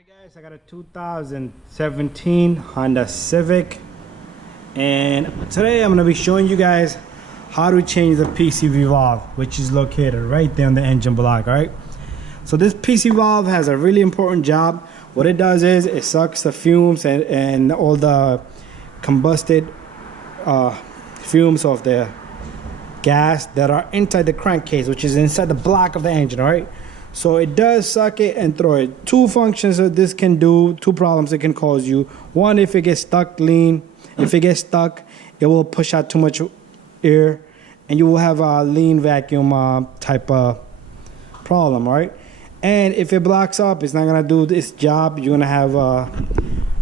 Alright guys, I got a 2017 Honda Civic, and today I'm going to be showing you guys how to change the PCV valve, which is located right there on the engine block. Alright, so this PC valve has a really important job. What it does is it sucks the fumes and all the combusted fumes of the gas that are inside the crankcase, which is inside the block of the engine. Alright, so it does suck it and throw it. Two functions that this can do, two problems it can cause you. One, if it gets stuck lean, if it gets stuck, it will push out too much air and you will have a lean vacuum type of problem. All right, and if it blocks up, it's not gonna do this job. You're gonna have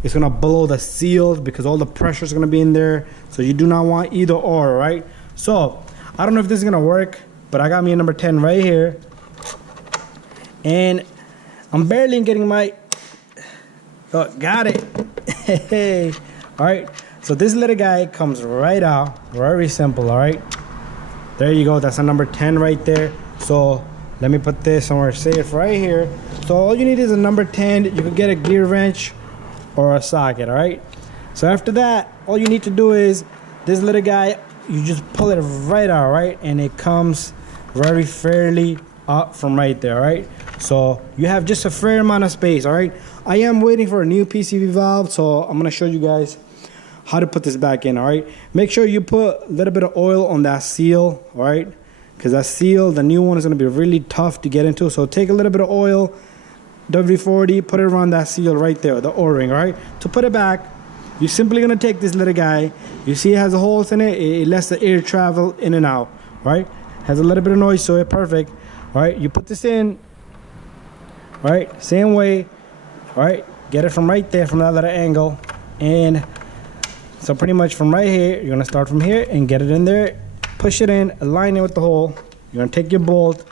it's gonna blow the seals because all the pressure is gonna be in there. So you do not want either or. Right, so I don't know if this is gonna work, but I got me a number 10 right here. And I'm barely getting my got it. Hey, all right, so this little guy comes right out, very simple. All right, there you go, that's a number 10 right there. So let me put this somewhere safe right here. So all you need is a number 10. You could get a gear wrench or a socket. All right, so after that, all you need to do is this little guy, you just pull it right out, right, and it comes very fairly up from right there. All right, so you have just a fair amount of space. All right, I am waiting for a new PCV valve, so I'm gonna show you guys how to put this back in. All right, make sure you put a little bit of oil on that seal. All right, because that seal, the new one, is gonna be really tough to get into. So take a little bit of oil, WD-40, put it around that seal right there, the o-ring. All right, to put it back, you're simply gonna take this little guy. You see it has a holes in it. It lets the air travel in and out. All right, has a little bit of noise, so it's perfect. All right, you put this in, all right, same way. All right, get it from right there, from that little angle. And so pretty much from right here, you're gonna start from here and get it in there, push it in, align it with the hole. You're gonna take your bolt,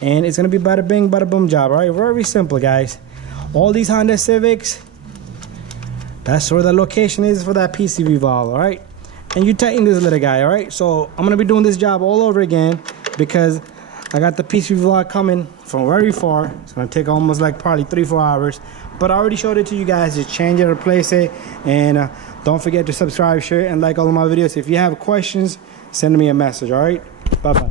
and it's gonna be bada bing, bada boom job. All right, very simple, guys. All these Honda Civics, that's where the location is for that PCV valve. All right, and you tighten this little guy. All right, so I'm gonna be doing this job all over again because I got the PCV valve coming from very far. It's gonna take almost like probably 3-4 hours, but I already showed it to you guys. Just change it, replace it, and don't forget to subscribe, share, and like all of my videos. If you have questions, send me a message. All right, bye bye.